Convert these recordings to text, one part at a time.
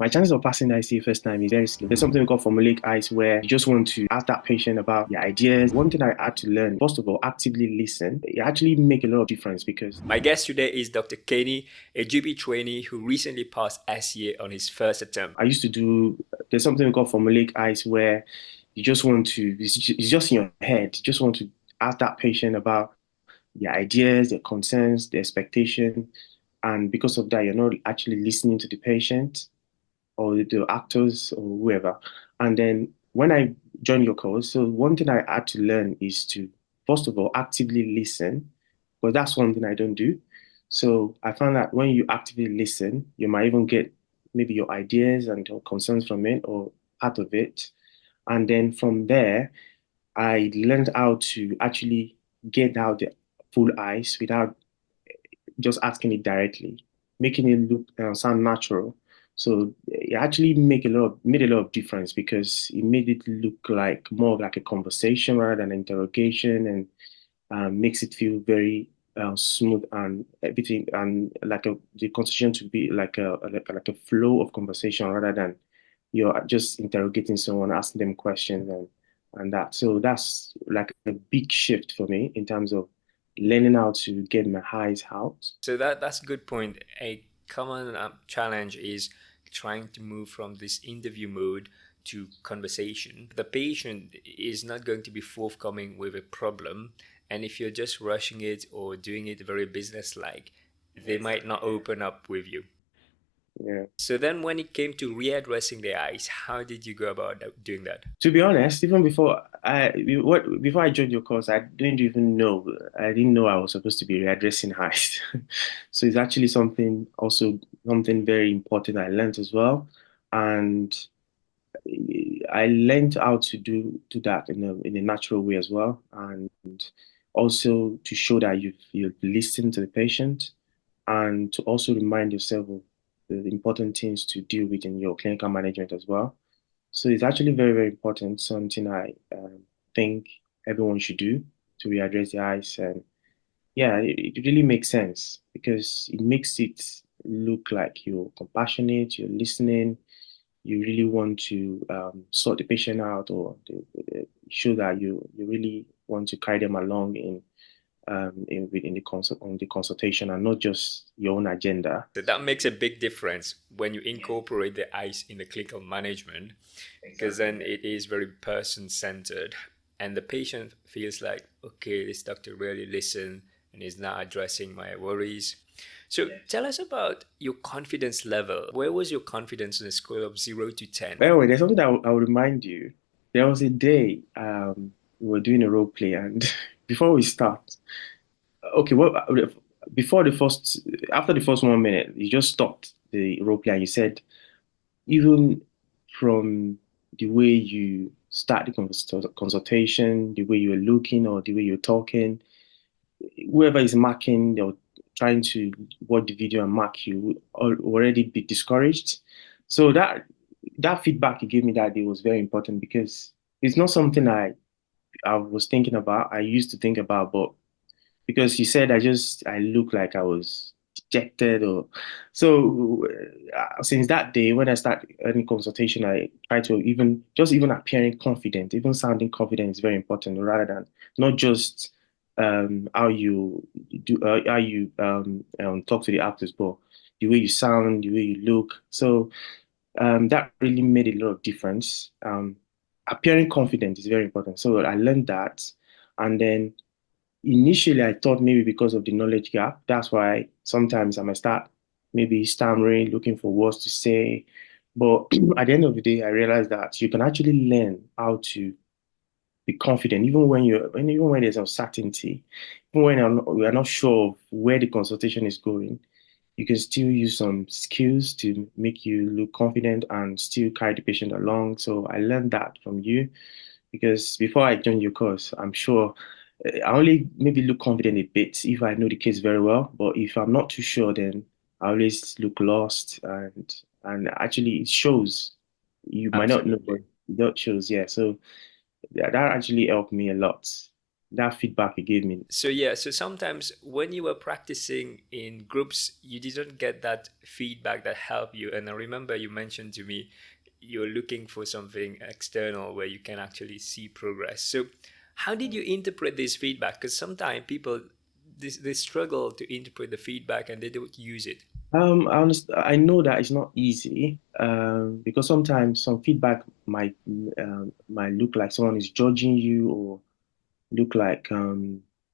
my chances of passing the ICA first time is very slim. There's something called formulaic eyes where you just want to ask that patient about their ideas. One thing I had to learn, first of all, actively listen. It actually make a lot of difference because... My guest today is Dr. Trainee, a GP trainee who recently passed SCA on his first attempt. I used to do, there's something called formulaic eyes where you just want to, it's just in your head, you just want to ask that patient about their ideas, their concerns, their expectation. And because of that, you're not actually listening to the patient or the actors or whoever. And then when I joined your course, so one thing I had to learn is to, first of all, actively listen, but that's one thing I don't do. So I found that when you actively listen, you might even get maybe your ideas and your concerns from it or part of it. And then from there, I learned how to actually get out the full eyes without just asking it directly, making it look sound natural. So it actually made a lot of difference because it made it look like more like a conversation rather than an interrogation, and makes it feel very smooth and everything, and like the conversation to be like a flow of conversation rather than you're just interrogating someone, asking them questions and that. So that's like a big shift for me in terms of learning how to get my eyes out. So that's a good point. A common challenge is trying to move from this interview mode to conversation. The patient is not going to be forthcoming with a problem, and if you're just rushing it or doing it very business-like, they might not open up with you. Yeah. So then when it came to readdressing the eyes, how did you go about doing that? To be honest, even before I joined your course, I didn't even know. I didn't know I was supposed to be readdressing eyes. So it's actually something very important I learned as well. And I learned how to do that in a natural way as well, and also to show that you've listened to the patient, and to also remind yourself of the important things to deal with in your clinical management as well. So it's actually very, very important, something I think everyone should do to readdress the eyes. And yeah, it really makes sense because it makes it look like you're compassionate, you're listening, you really want to sort the patient out, or show that you really want to carry them along in the consultation, and not just your own agenda. So that makes a big difference when you incorporate the eyes in the clinical management, because then it is very person-centered and the patient feels like, okay, this doctor really listened and is now addressing my worries. So tell us about your confidence level. Where was your confidence on a scale of 0 to 10? Anyway, there's something that I'll remind you. There was a day we were doing a role play, and before we start, okay, well, before the first, after the first 1 minute, you just stopped the role play and you said, even from the way you start the consultation, the way you're looking or the way you're talking, whoever is marking or trying to watch the video and mark you will already be discouraged. So that feedback you gave me that day was very important because it's not something I was thinking about. I used to think about, but because you said I look like I was dejected, or so since that day when I start any consultation, I try to even appearing confident, even sounding confident is very important rather than not just how you talk to the actors, but the way you sound, the way you look. So that really made a lot of difference. Appearing confident is very important. So I learned that, and then initially I thought maybe because of the knowledge gap, that's why sometimes I might start maybe stammering, looking for words to say. But at the end of the day, I realized that you can actually learn how to be confident, even when there's uncertainty, even when we're not sure of where the consultation is going. You can still use some skills to make you look confident and still carry the patient along. So I learned that from you because before I joined your course, I'm sure I only maybe look confident a bit if I know the case very well. But if I'm not too sure, then I always look lost, and actually it shows. You might not know, but Absolutely. that shows, yeah. So that actually helped me a lot. that feedback he gave me. So yeah, so sometimes when you were practicing in groups, you didn't get that feedback that helped you. And I remember you mentioned to me you're looking for something external where you can actually see progress. So how did you interpret this feedback? Because sometimes people they struggle to interpret the feedback and they don't use it. I know that it's not easy, because sometimes some feedback might look like someone is judging you, or look like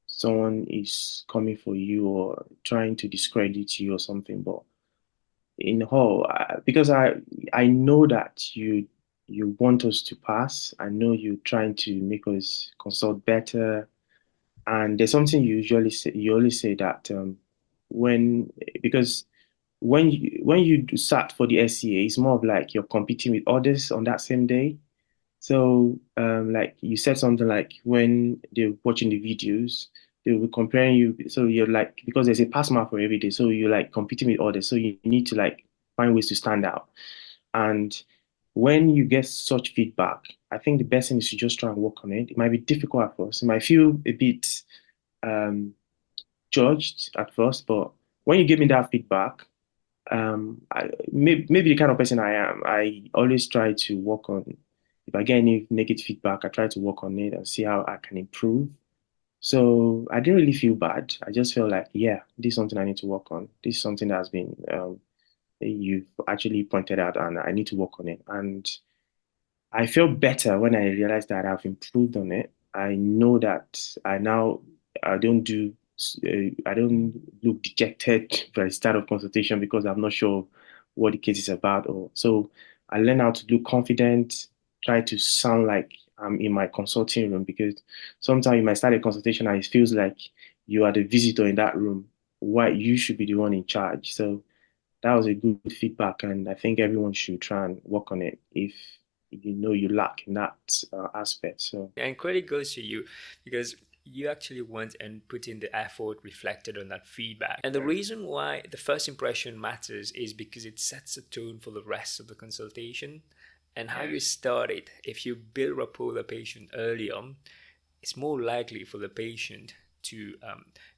someone is coming for you or trying to discredit you or something. But in whole, because I know that you want us to pass. I know you're trying to make us consult better. And there's something you usually say. You always say that when because when you sat for the SCA, it's more of like you're competing with others on that same day. So, like you said something like when they're watching the videos, they'll be comparing you. So you're like, because there's a pass mark for every day, so you're like competing with others. So you need to like find ways to stand out. And when you get such feedback, I think the best thing is to just try and work on it. It might be difficult at first. It might feel a bit um, judged at first, but when you give me that feedback, maybe the kind of person I am, I always try to work on. If I get any negative feedback, I try to work on it and see how I can improve. So I didn't really feel bad. I just felt like, yeah, this is something I need to work on. This is something that's been you've actually pointed out, and I need to work on it. And I feel better when I realize that I've improved on it. I know that I don't do I don't look dejected by the start of consultation because I'm not sure what the case is about. Or so I learn how to look confident, try to sound like I'm in my consulting room, because sometimes you might start a consultation and it feels like you are the visitor in that room. Why you should be the one in charge. So that was a good feedback, and I think everyone should try and work on it if you know you lack in that aspect. So And credit goes to you because you actually went and put in the effort reflected on that feedback. And the reason why the first impression matters is because it sets a tone for the rest of the consultation and how you start it. If you build rapport with the patient early on, it's more likely for the patient to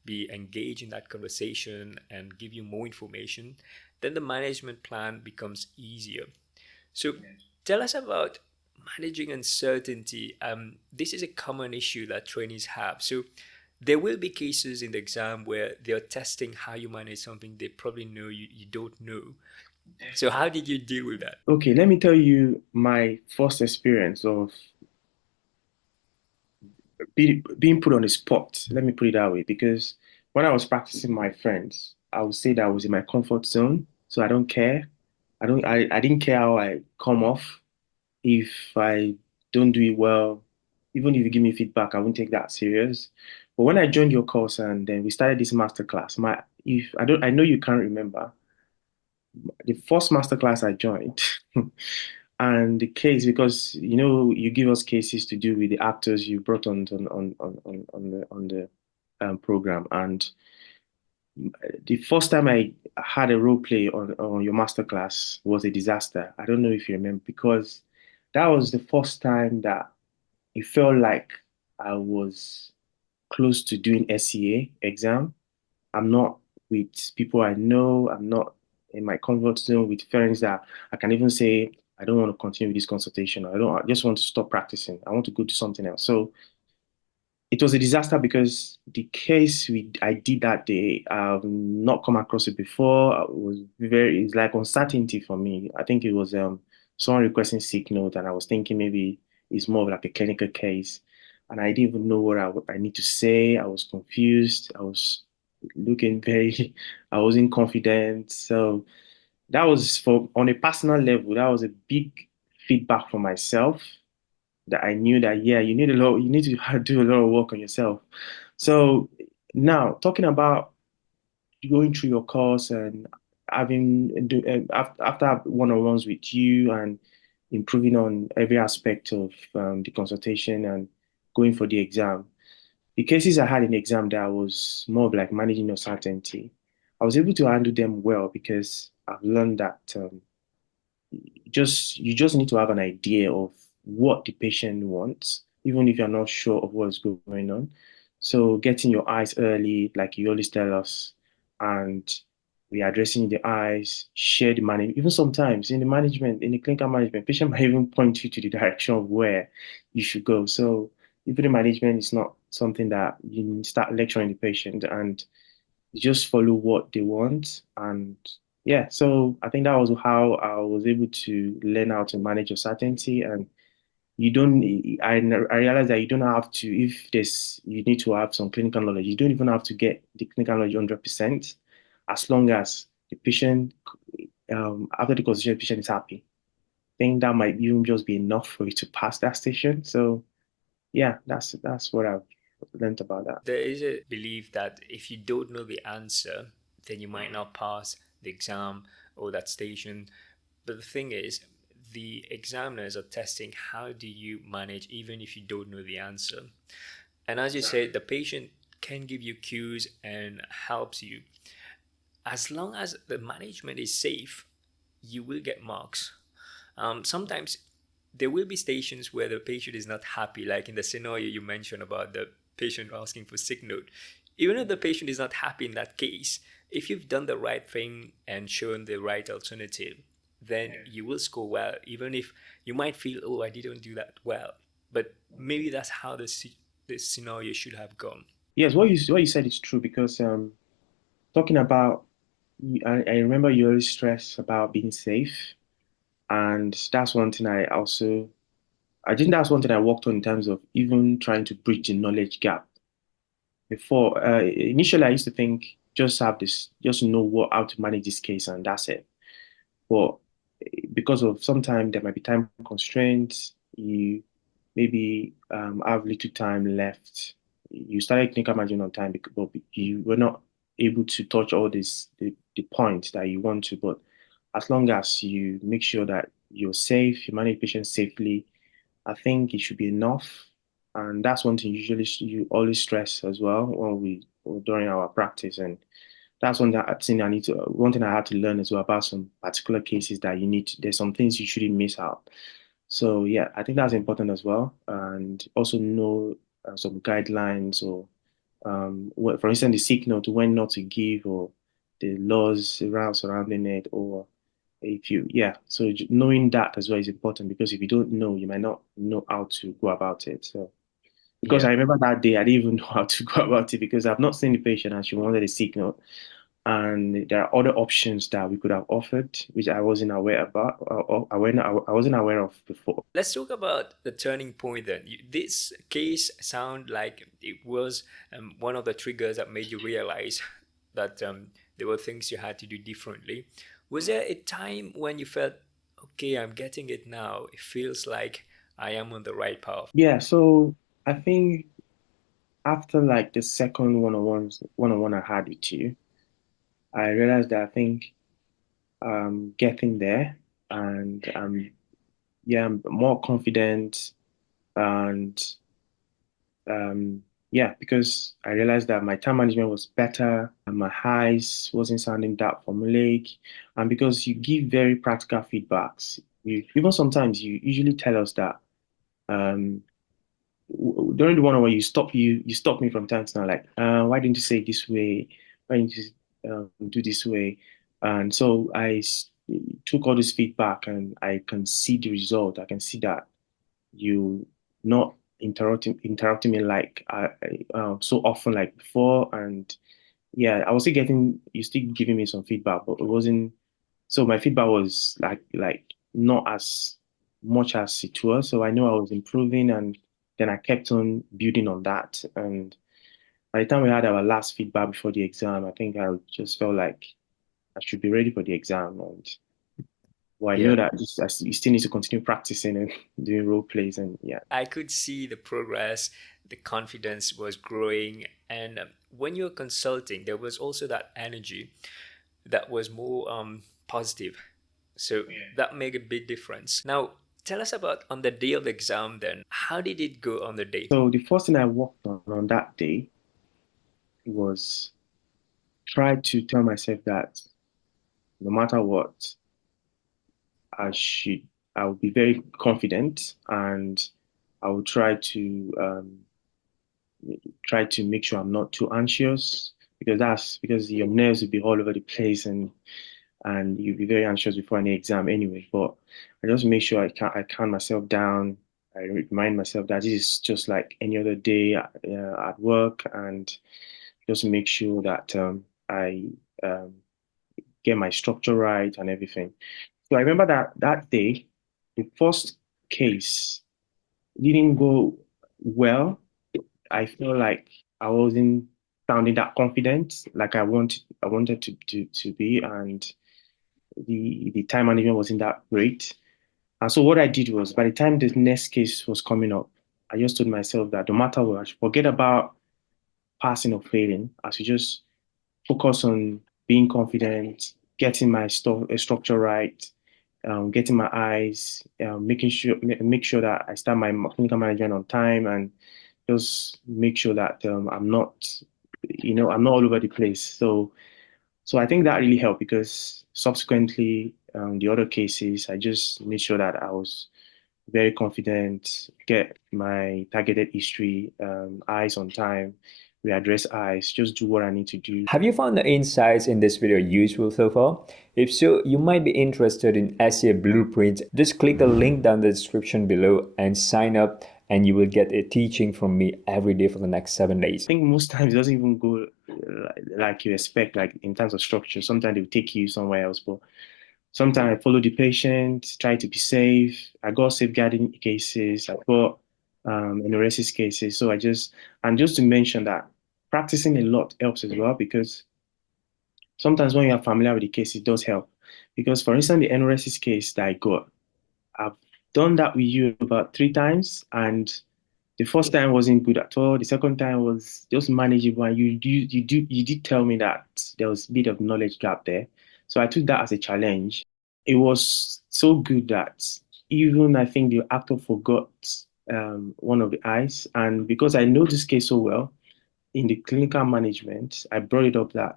be engaged in that conversation and give you more information. Then the management plan becomes easier. So tell us about managing uncertainty. This is a common issue that trainees have. So there will be cases in the exam where they're testing how you manage something they probably know you don't know. So how did you deal with that? okay, let me tell you my first experience of being put on the spot. Let me put it that way, because when I was practicing my friends, I would say that I was in my comfort zone. So I don't care. I didn't care how I come off. If I don't do it well, even if you give me feedback, I won't take that serious. But when I joined your course and then we started this master class, I know you can't remember the first master class I joined, and the case, because you know you give us cases to do with the actors you brought on the program. And the first time I had a role play on your masterclass was a disaster. I don't know if you remember, because that was the first time that it felt like I was close to doing SCA exam. I'm not with people I know. I'm not in my comfort zone with friends that I can even say, I don't want to continue with this consultation. I just want to stop practicing. I want to go to something else. So it was a disaster because the case I did that day, I've not come across it before. It's like uncertainty for me. I think it was someone requesting sick note, and I was thinking maybe it's more of like a clinical case, and I didn't even know what I need to say. I was confused. I was looking very, I wasn't confident. So that was, for on a personal level, that was a big feedback for myself, that I knew that, yeah, you need to do a lot of work on yourself. So now talking about going through your course and after one-on-ones with you and improving on every aspect of the consultation and going for the exam. The cases I had in the exam that was more of like managing uncertainty, I was able to handle them well because I've learned that you just need to have an idea of what the patient wants, even if you're not sure of what's going on. So getting your eyes early, like you always tell us, and we are addressing the eyes, share the management. Even sometimes in the management, in the clinical management, patient might even point you to the direction of where you should go. So even the management is not something that you start lecturing the patient and you just follow what they want. And yeah, so I think that was how I was able to learn how to manage uncertainty. And you don't, I realized that you don't have to, if there's, you need to have some clinical knowledge, you don't even have to get the clinical knowledge 100%, as long as the patient, after the consultation, the patient is happy. I think that might even just be enough for you to pass that station. So yeah, that's what I've learned about that. There is a belief that if you don't know the answer, then you might not pass the exam or that station. But the thing is, the examiners are testing how do you manage even if you don't know the answer. And as you said, the patient can give you cues and helps you. As long as the management is safe, you will get marks. Sometimes there will be stations where the patient is not happy, like in the scenario you mentioned about the patient asking for sick note. Even if the patient is not happy in that case, if you've done the right thing and shown the right alternative, then you will score well, even if you might feel, oh, I didn't do that well. But maybe that's how the scenario should have gone. Yes, what you said is true because talking about, I remember you always stress about being safe, and that's one thing I think that's one thing I worked on in terms of even trying to bridge the knowledge gap. Before, initially, I used to think just have this, just know what how to manage this case, and that's it. But because of sometimes there might be time constraints, you maybe have little time left. You started clinical management on time, but you were not able to touch all the points that you want to. But as long as you make sure that you're safe, you manage patients safely, I think it should be enough. And that's one thing usually you always stress as well when we or during our practice. And that's one thing I had to learn as well about some particular cases that you need to, there's some things you shouldn't miss out. So yeah, I think that's important as well. And also know some guidelines or for instance, the sick note, when not to give, or the laws around surrounding it, or if you, yeah. So knowing that as well is important because if you don't know, you might not know how to go about it. So because Yeah. I remember that day, I didn't even know how to go about it because I've not seen the patient and she wanted a sick note. And there are other options that we could have offered, which I wasn't aware about, I wasn't aware of before. Let's talk about the turning point then. This case sound like it was one of the triggers that made you realize that there were things you had to do differently. Was there a time when you felt, okay, I'm getting it now. It feels like I am on the right path. Yeah, so I think after like the second one-on-one I had with you, I realized that I think getting there and yeah, I'm more confident and yeah, because I realized that my time management was better and my highs wasn't sounding that formulaic. And because you give very practical feedbacks, you even sometimes you usually tell us that um, during the one-on-one you stop me from time to time like why didn't you say it this way? Why didn't you do this way? And so took all this feedback and I can see the result. I can see that you not interrupting me like so often like before. And yeah, I was still getting you still giving me some feedback, but it wasn't. So my feedback was like not as much as it was. So I know I was improving, and then I kept on building on that. And by the time we had our last feedback before the exam, I think I just felt like I should be ready for the exam. And well, I know Yeah. that you still need to continue practicing and doing role plays, and yeah. I could see the progress, the confidence was growing. And when you're consulting, there was also that energy that was more positive. So that made a big difference. Now, tell us about on the day of the exam then. How did it go on the day? So the first thing I worked on that day was try to tell myself that no matter what, I should, I will be very confident and I will try to try to make sure I'm not too anxious, because your nerves will be all over the place, and you'll be very anxious before any exam anyway. But I just make sure I calm myself down. I remind myself that this is just like any other day at work, and just make sure that I um, get my structure right and everything. So I remember that day, the first case didn't go well. I feel like I wasn't sounding that confident like I wanted to be, and the time management wasn't that great. And so what I did was, by the time the next case was coming up, I just told myself that no matter what, I should forget about passing or failing. I should just focus on being confident, getting my structure right, getting my eyes, make sure that I start my clinical management on time, and just make sure that I'm not, I'm not all over the place. So I think that really helped, because subsequently, the other cases, I just made sure that I was very confident, get my targeted history, eyes on time, readdress eyes, just do what I need to do. Have you found the insights in this video useful so far? If so, you might be interested in SCA Blueprint. Just click the link down the description below and sign up, and you will get a teaching from me every day for the next 7 I days. think most times it doesn't even go like you expect, like in terms of structure. Sometimes they'll take you somewhere else, but sometimes I follow the patient, try to be safe. I got safeguarding cases, I got enuresis cases. And just to mention that practicing a lot helps as well, because sometimes when you're familiar with the case, it does help. Because for instance, the enuresis case that I got, I've done that with you about 3 times, and the first time wasn't good at all. The second time was just manageable, and you did tell me that there was a bit of knowledge gap there. So I took that as a challenge. It was so good that even I think the actor forgot one of the eyes, and because I know this case so well, in the clinical management, I brought it up that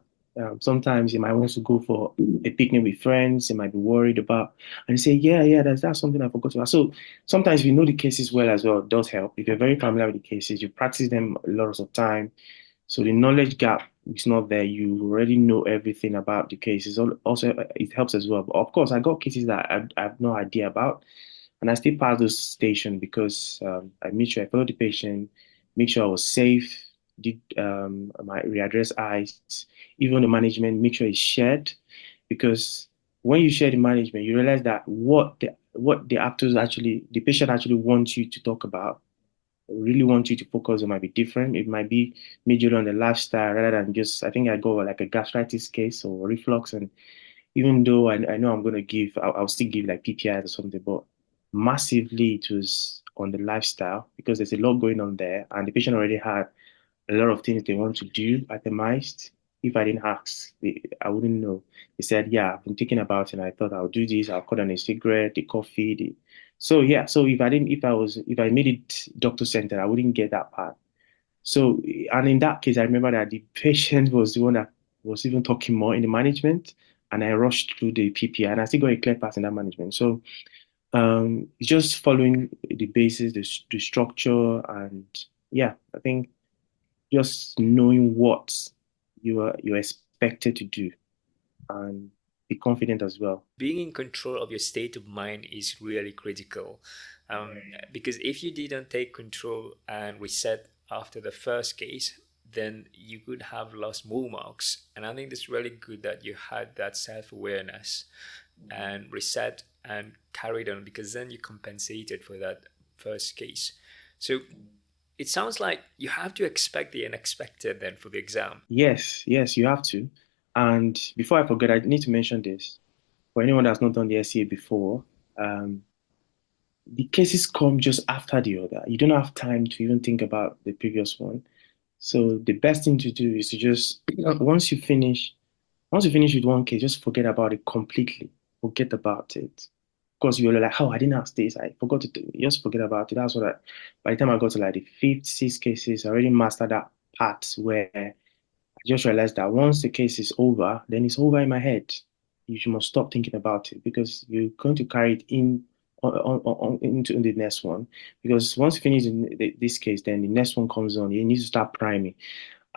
sometimes you might want to go for a picnic with friends, you might be worried about, and you say, yeah, that's something I forgot to ask. So sometimes if you know the cases well as well, it does help. If you're very familiar with the cases, you practice them a lot of time. So the knowledge gap is not there. You already know everything about the cases. Also, it helps as well. But of course, I got cases that I have no idea about, and I still pass those stations because I made sure I followed the patient, make sure I was safe, did my readdress eyes, even the management, make sure it's shared, because when you share the management, you realize that the patient actually wants you to talk about, really want you to focus on might be different. It might be majorly on the lifestyle rather than just, I think I go like a gastritis case or reflux, and even though I know I'm going to give, I'll still give like PPIs or something, but massively it was on the lifestyle, because there's a lot going on there. And the patient already had a lot of things they want to do itemized. If I didn't ask, I wouldn't know. They said, yeah, I've been thinking about it, and I thought I'll do this. I'll cut on a cigarette, the coffee. So yeah, so if I made it doctor centered, I wouldn't get that part. So, and in that case, I remember that the patient was the one that was even talking more in the management, and I rushed through the PPI, and I still got a clear pass in that management. So, it's just following the basis, the structure, and yeah, I think just knowing what you're expected to do, and be confident as well. Being in control of your state of mind is really critical, because if you didn't take control and reset after the first case, then you could have lost more marks. And I think it's really good that you had that self-awareness and reset and carried on, because then you compensated for that first case. So it sounds like you have to expect the unexpected then for the exam. Yes, you have to. And before I forget, I need to mention this. For anyone that's not done the SCA before, um, the cases come just after the other. You don't have time to even think about the previous one. So the best thing to do is to just once you finish with one case, just forget about it completely. Forget about it. Because you're like, oh, I didn't ask this. I forgot to do it. Just forget about it. That's what I, by the time I got to like the fifth, sixth cases, I already mastered that part where I just realized that once the case is over, then it's over in my head. You must stop thinking about it, because you're going to carry it in into the next one, because once you finish this case, then the next one comes on. You need to start priming,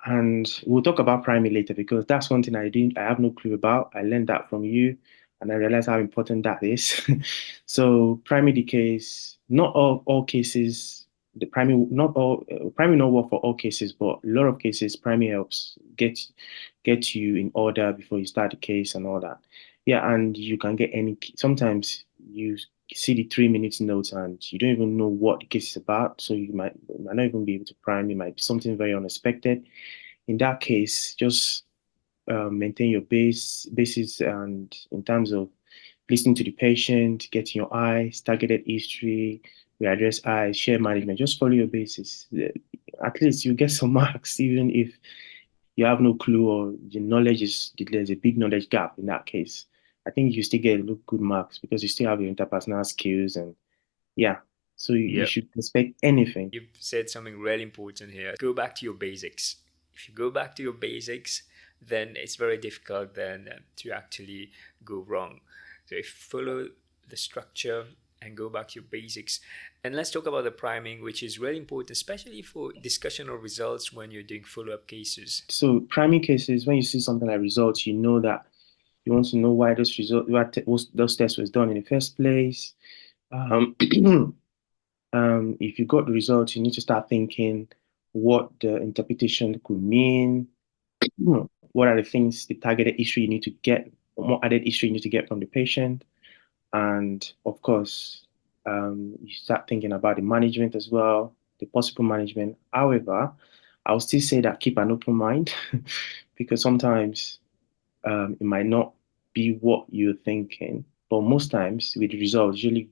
and we'll talk about priming later because that's one thing I have no clue about. I learned that from you, and I realized how important that is. So priming the case, not all cases. The priming not all priming not work for all cases, but a lot of cases priming helps get you in order before you start the case and all that. Yeah, and you can get any. Sometimes you see the 3 minutes notes and you don't even know what the case is about, so you might not even be able to prime. It might be something very unexpected. In that case, just maintain your basis, and in terms of listening to the patient, getting your eyes, targeted history, readdress eyes, share management, just follow your basis. At least you get some marks, even if you have no clue or the knowledge there's a big knowledge gap in that case. I think you still get good marks because you still have your interpersonal skills, and yeah. So you Yeah. should expect anything. You've said something really important here. Go back to your basics. If you go back to your basics, then it's very difficult then to actually go wrong. So if you follow the structure and go back to your basics. And let's talk about the priming, which is really important, especially for discussion of results when you're doing follow-up cases. So primary cases, when you see something like results, you know that you want to know why those tests was done in the first place. Um, if you got the results, you need to start thinking what the interpretation could mean. What are the things, the targeted issue you need to get, what added issue you need to get from the patient, and of course, you start thinking about the management as well, the possible management. However, I'll still say that keep an open mind because sometimes it might not be what you're thinking, but most times with the results, usually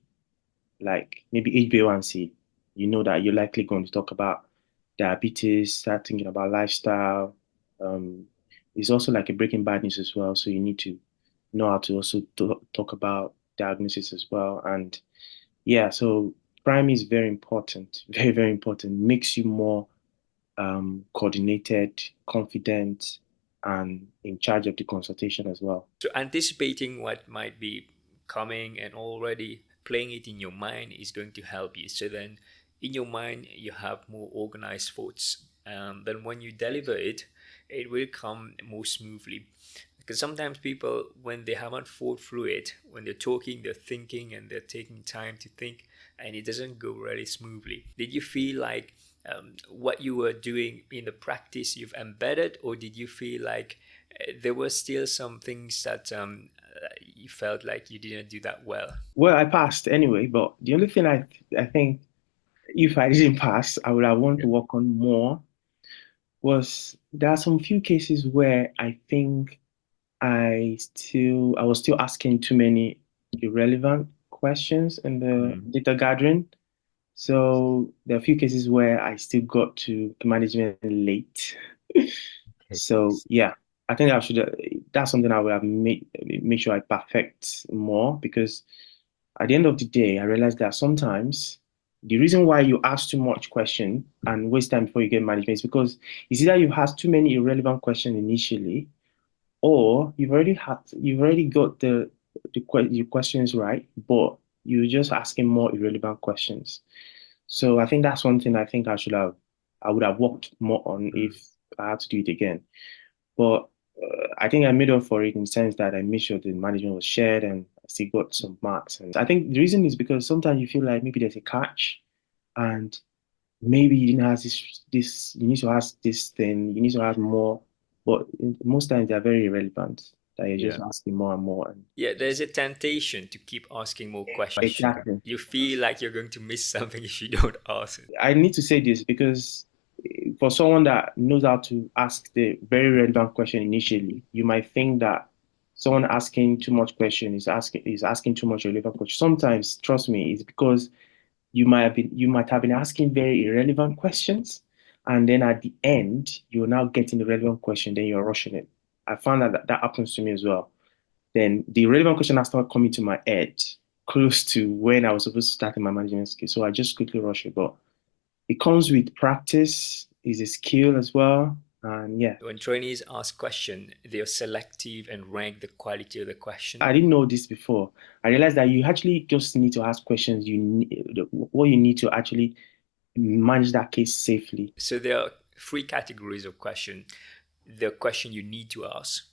like maybe HbA1c, you know that you're likely going to talk about diabetes, start thinking about lifestyle. Um, it's also like a breaking bad news as well, so you need to know how to also talk about diagnosis as well. And yeah, so prime is very important, very, very important. Makes you more coordinated, confident, and in charge of the consultation as well. So anticipating what might be coming and already playing it in your mind is going to help you. So then in your mind, you have more organized thoughts. Then when you deliver it, it will come more smoothly. Because sometimes people, when they haven't thought through it, when they're talking, they're thinking and they're taking time to think, and it doesn't go really smoothly. Did you feel like what you were doing in the practice you've embedded, or did you feel like there were still some things that you felt like you didn't do that well? Well, I passed anyway, but the only thing I think if I didn't pass, I would have wanted Yeah. to work on more was there are some few cases where I think I was still asking too many irrelevant questions in the Mm. data gathering. So there are a few cases where I still got to the management late. Okay. So yeah, I think that's something I would have make sure I perfect more because at the end of the day, I realized that sometimes the reason why you ask too much question and waste time before you get management is because it's either you've asked too many irrelevant questions initially, or you've already got your questions right, but you're just asking more irrelevant questions. So I think that's one thing I think I would have worked more on Mm. if I had to do it again. But I think I made up for it in the sense that I made sure the management was shared and I still got some marks. And I think the reason is because sometimes you feel like maybe there's a catch and maybe you didn't ask this, you need to ask this thing, you need to ask more. But most times they're very irrelevant that you're Yeah. just asking more and more. And Yeah, there's a temptation to keep asking more questions. exactly. You feel like you're going to miss something if you don't ask it. I need to say this because for someone that knows how to ask the very relevant question initially, you might think that someone asking too much question is asking too much relevant question. Sometimes, trust me, it's because you might have been asking very irrelevant questions, and then at the end, you're now getting the relevant question, then you're rushing it. I found that happens to me as well. Then the relevant question has started coming to my head close to when I was supposed to start in my management skill. So I just quickly rush it. But it comes with practice, is a skill as well. And yeah, When trainees ask question, they are selective and rank the quality of the question. I didn't know this before. I realized that you actually just need to ask questions. You need, what you need to actually manage that case safely. So there are three categories of question. The question you need to ask,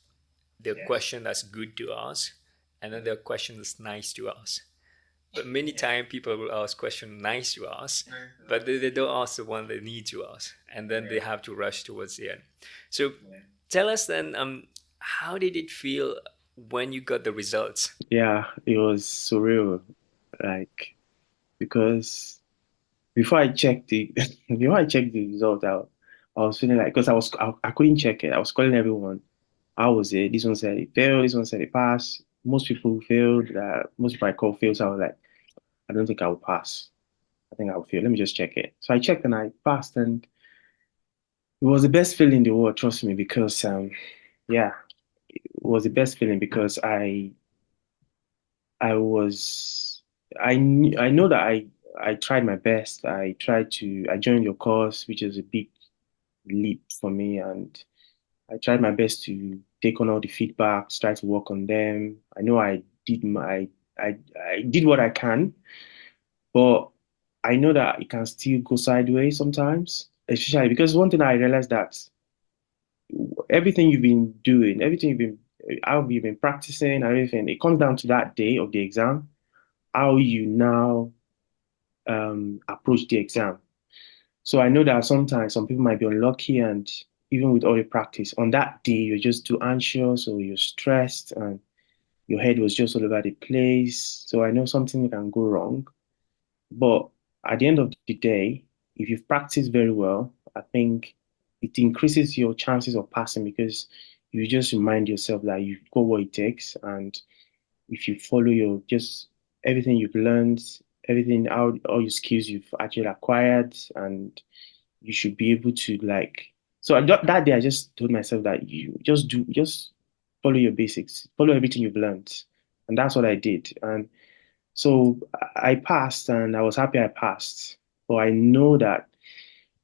the question that's good to ask, and then the question that's nice to ask. But many times people will ask question nice to ask, but they don't ask the one they need to ask, and then they have to rush towards the end. So tell us then, how did it feel when you got the results? Yeah, it was surreal. Like, because before I checked the before I checked the result out, I was feeling like, because I couldn't check it. I was calling everyone. How was it? This one said it failed. This one said it passed. Most people failed. Most people I called failed. So I was like, I don't think I will pass. I think I will fail. Let me just check it. So I checked and I passed, and it was the best feeling in the world. Trust me, because yeah, it was the best feeling because I was I know that I tried my best. I joined your course, which is a big leap for me, and I tried my best to take on all the feedbacks, try to work on them. I know I I did what I can, but I know that it can still go sideways sometimes, especially because one thing I realized that everything you've been doing, how you've been practicing, and everything, it comes down to that day of the exam, how you now approach the exam. So I know that sometimes some people might be unlucky, and even with all the practice, on that day you're just too anxious or you're stressed and your head was just all over the place. So I know something can go wrong. But at the end of the day, if you've practiced very well, I think it increases your chances of passing because you just remind yourself that you've got what it takes. And if you follow your just everything you've learned, everything, all your skills you've actually acquired, and you should be able to like. So that day, I just told myself that you just follow your basics, follow everything you've learned, and that's what I did. And so I passed, and I was happy I passed. But I know that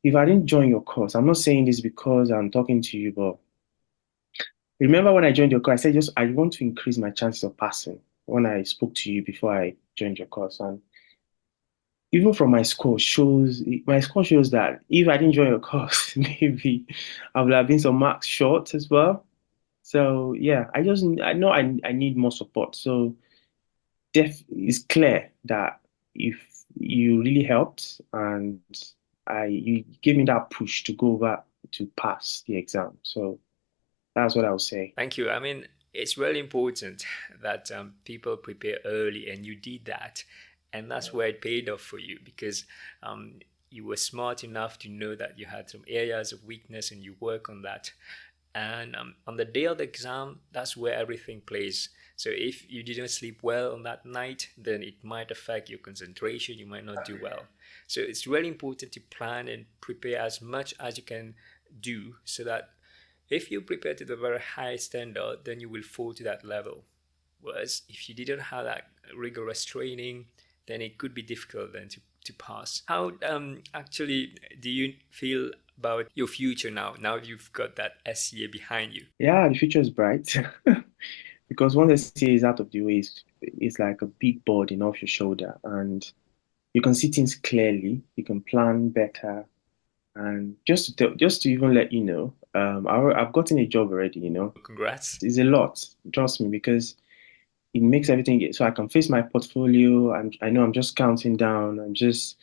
if I didn't join your course, I'm not saying this because I'm talking to you, but remember when I joined your course, I said just I want to increase my chances of passing when I spoke to you before I joined your course. And even from my score shows that if I didn't join your course, maybe I would have been some marks short as well. So yeah, I know I need more support. So it's clear that if you really helped and you gave me that push to go over to pass the exam. So that's what I would say. Thank you. I mean, it's really important that people prepare early, and you did that. And that's where it paid off for you because you were smart enough to know that you had some areas of weakness and you work on that. And on the day of the exam, that's where everything plays. So if you didn't sleep well on that night, then it might affect your concentration. You might not do well. So it's really important to plan and prepare as much as you can do so that if you prepare to the very high standard, then you will fall to that level. Whereas if you didn't have that rigorous training, then it could be difficult then to pass. How actually do you feel about your future now? Now you've got that SCA behind you. Yeah, the future is bright because once SCA is out of the way, it's like a big burden off your shoulder, and you can see things clearly. You can plan better, and just to even let you know, I've gotten a job already. Congrats. It's a lot, trust me, because it makes everything so I can face my portfolio. I know I'm just counting down. I'm just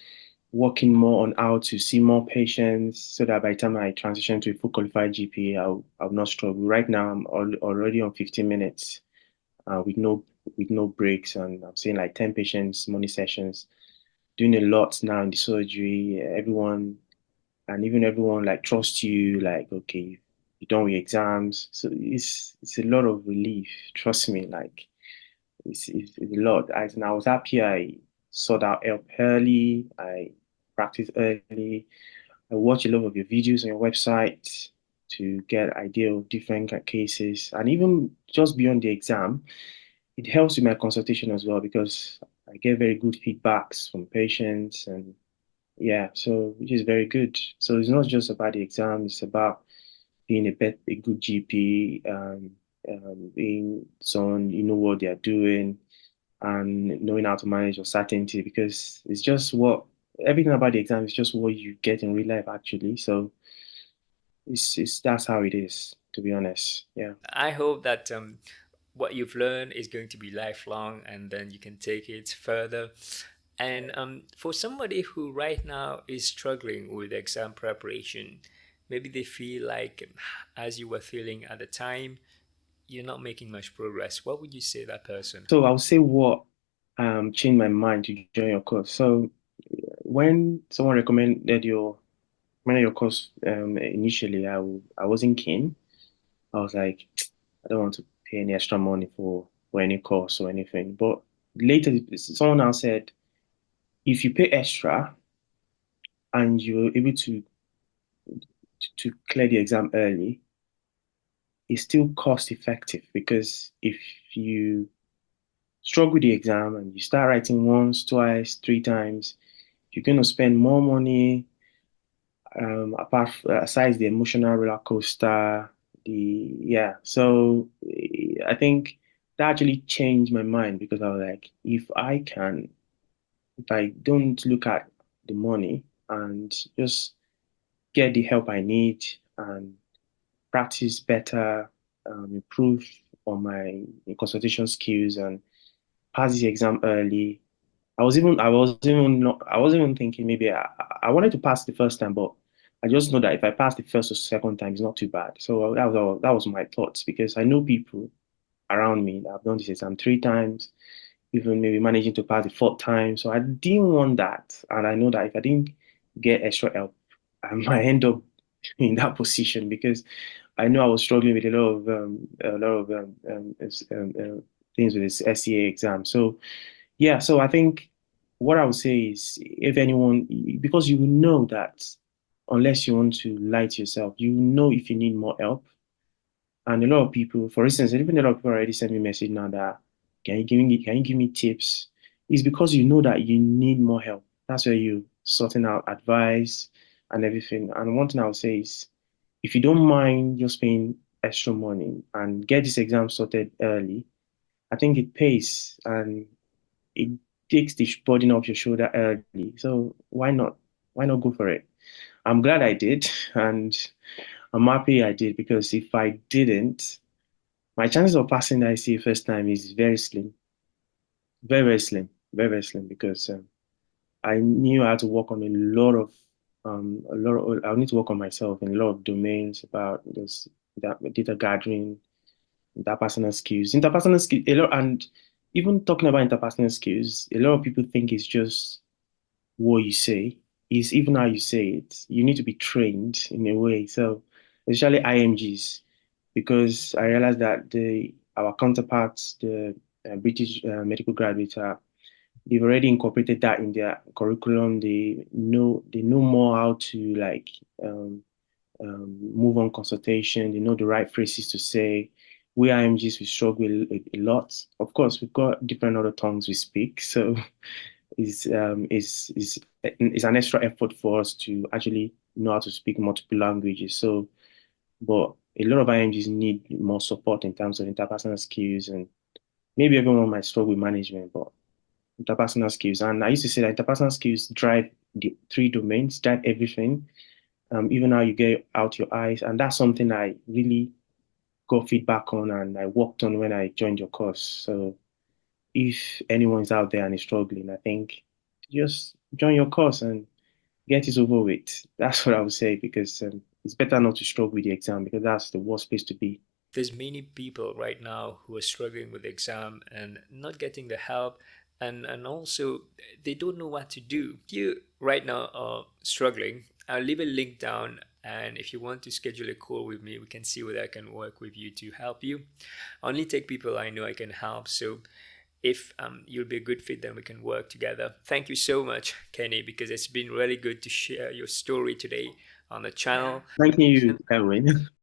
working more on how to see more patients so that by the time I transition to a full qualified GP, I'll not struggle. Right now, I'm already on 15 minutes with no breaks, and I'm seeing like 10 patients, morning sessions, doing a lot now in the surgery. Even everyone like trusts you, like, okay, you're done with exams. So it's a lot of relief, trust me, like it's a lot. And I was happy I sought out help early. I practiced early. I watch a lot of your videos on your website to get idea of different cases. And even just beyond the exam, it helps with my consultation as well because I get very good feedbacks from patients, and yeah, so which is very good. So it's not just about the exam, it's about being a good GP, being someone you know what they are doing, and knowing how to manage uncertainty, because it's just what everything about the exam is just what you get in real life actually. So it's that's how it is, to be honest. Yeah. I hope that what you've learned is going to be lifelong, and then you can take it further. And for somebody who right now is struggling with exam preparation, maybe they feel like, as you were feeling at the time, you're not making much progress. What would you say to that person? So I'll say what changed my mind to join your course. So when someone recommended your course initially, I wasn't keen. I was like, I don't want to pay any extra money for any course or anything. But later, someone else said, if you pay extra and you're able to clear the exam early, it's still cost effective, because if you struggle with the exam and you start writing once, twice, three times, you're going to spend more money, aside the emotional roller coaster. So I think that actually changed my mind, because I was like, if I don't look at the money and just get the help I need and practice better, improve on my consultation skills, and pass the exam early. I wasn't even thinking maybe I wanted to pass the first time, but I just know that if I pass the first or second time, it's not too bad. So that was my thoughts, because I know people around me that have done this exam three times, even maybe managing to pass the fourth time. So I didn't want that, and I know that if I didn't get extra help, I might end up in that position, because I know I was struggling with a lot of things with this SCA exam. So yeah, so I think what I would say is, if anyone, because you will know that unless you want to lie to yourself, you know if you need more help. And a lot of people, for instance, even a lot of people already send me a message now that, can you give me tips? It's because you know that you need more help. That's where you sorting out advice and everything. And one thing I would say is, if you don't mind just paying extra money and get this exam sorted early, I think it pays, and it takes the burden off your shoulder early. So why not? Why not go for it? I'm glad I did, and I'm happy I did, because if I didn't, my chances of passing the ICA first time is very slim, very slim, very slim, because I knew I had to work on I need to work on myself in a lot of domains about this, that data gathering, interpersonal skills, a lot, and even talking about interpersonal skills, a lot of people think it's just what you say, is even how you say it. You need to be trained in a way. So, especially IMGs, because I realized that our counterparts, the British medical graduates, they've already incorporated that in their curriculum. They know more how to like move on consultation. They know the right phrases to say. We IMGs, we struggle a lot. Of course, we've got different other tongues we speak, so is an extra effort for us to actually know how to speak multiple languages. So, but a lot of IMGs need more support in terms of interpersonal skills, and maybe everyone might struggle with management, but interpersonal skills. And I used to say that interpersonal skills drive the three domains, drive everything, even how you get out your eyes. And that's something I really got feedback on and I worked on when I joined your course. So if anyone's out there and is struggling, I think just join your course and get it over with. That's what I would say, because it's better not to struggle with the exam, because that's the worst place to be. There's many people right now who are struggling with the exam and not getting the help, and also they don't know what to do. If you right now are struggling, I'll leave a link down, and if you want to schedule a call with me, we can see whether I can work with you to help you. I only take people I know I can help. So if you'll be a good fit, then we can work together. Thank you so much, Kenny, because it's been really good to share your story today on the channel. Thank you, Erwin.